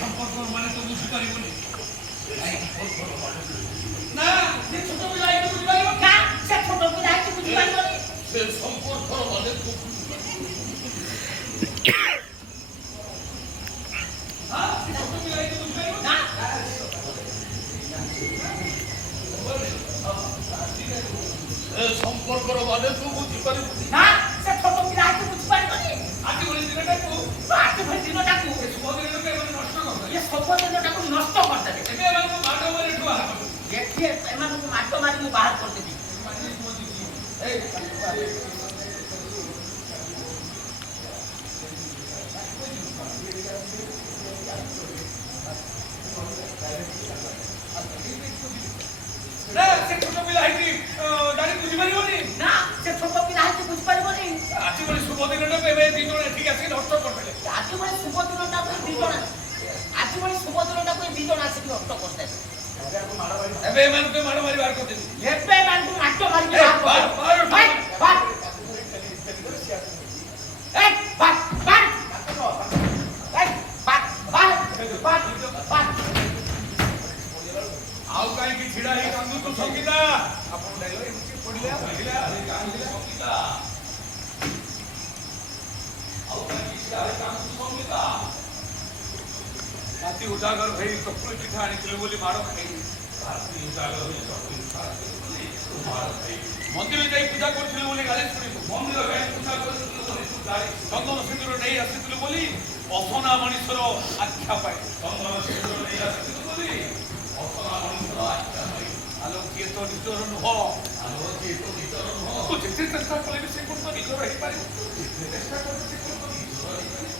সম্পর্ক মানে তো বুঝতে পারিবনি না সে ছোট পিলা একটু বুঝতে পারিব না সে ছোট পিলা একটু বুঝতে পারিবনি সে সম্পর্ক মানে তো সম্পর্কর মানে তো বুঝতে পারিব না সে ছোট পিলা একটু বুঝতে পারিবনি আজ বলে দিনটাকু আজ বলে দিনটাকু সুবদিনটাকে নষ্ট করবে ये সম্পর্কটাকে নষ্ট করতে দে ଏବେ ଏମାନଙ୍କୁ ମାଡ଼ ମାରି ଠୁଆ ଦେଖିଏ ଏମାନଙ୍କୁ ମାଟ ମାରି ମୁଁ ବାହାର କରିଦେବି ନା ସେ ଛୋଟ ପିଲା ହେଇକି ଜାଣି ବୁଝିପାରିବନି ନା ସେ ଛୋଟ ପିଲା ହେଇକି ବୁଝିପାରିବନି ଆଜି ବୋଲି ଶୁଭ ଦିନଟାକୁ ଏବେ ଦି ଜଣ ଏଠିକି ଆସିକି ନଷ୍ଟ କରିଦେଲେ ଆଜି ଭଳି ଶୁଭ ଦିନଟାକୁ ଦି ଜଣ ଆଜି ଭଳି ଶୁଭ ଦିନଟାକୁ ଦି ଜଣ ଆସିକି ନଷ୍ଟ କରିଦେଲେ ଏବେ ଏମାନଙ୍କୁ ମାଡ଼ ମାରି ବାହାର କରିଦେବି ଏବେ ଏମାନଙ୍କୁ ମାଟ ମାରିକି ବାହାର ଆଉ କାହିଁକି ଛିଡ଼ା ହେଇ କାନ୍ଦୁଛୁ ସଙ୍ଗୀତା ଆପଣ ପଡ଼ିଲା ସଙ୍ଗୀତା ଆଉ କାହିଁକି ଛିଡ଼ା ହେଇ କାନ୍ଦୁଛୁ ସଙ୍ଗୀତା ରାତି ଉଜାଗର ଭାଇ ଚକୁଳି ପିଠା ଆଣିଥିଲେ ବୋଲି ମାଡ଼ ଖାଇ ରାତି ଉଜାଗର ହୋଇ ଚକୁଳି ପିଠା ମାଡ଼ ଖାଇ ମନ୍ଦିର ଯାଇ ପୂଜା କରୁଥିଲେ ବୋଲି ଗାଳି ଶୁଣିବୁ ମନ୍ଦିର ଯାଇ ପୂଜା କରୁଥିଲେ ବୋଲି ଚନ୍ଦନ ସିନ୍ଦୁର ନେଇ ଆସିଥିଲୁ ବୋଲି ଅସନା ମଣିଷର ଆଖ୍ୟା ପାଇ ଚନ୍ଦନ ସିନ୍ଦୁର ନେଇ ଆସିଥିଲୁ ବୋଲି ଅସନା ମଣିଷର ଆଖ୍ୟା ପାଇ ଆଲୋ କିଏ ତ ନିଜର ନୁହଁ ଆଲୋ କିଏ ତ ନିଜର ନୁହଁ ତୁ ଯେତେ ଚେଷ୍ଟା କଲେ ବି ସେ କୋଣ ତ ନିଜର ହେଇପାରିବ ଯେତେ ଚେଷ୍ଟା କଲେ ସେ କୋଣ ତ ନିଜର ହେଇପାରିବ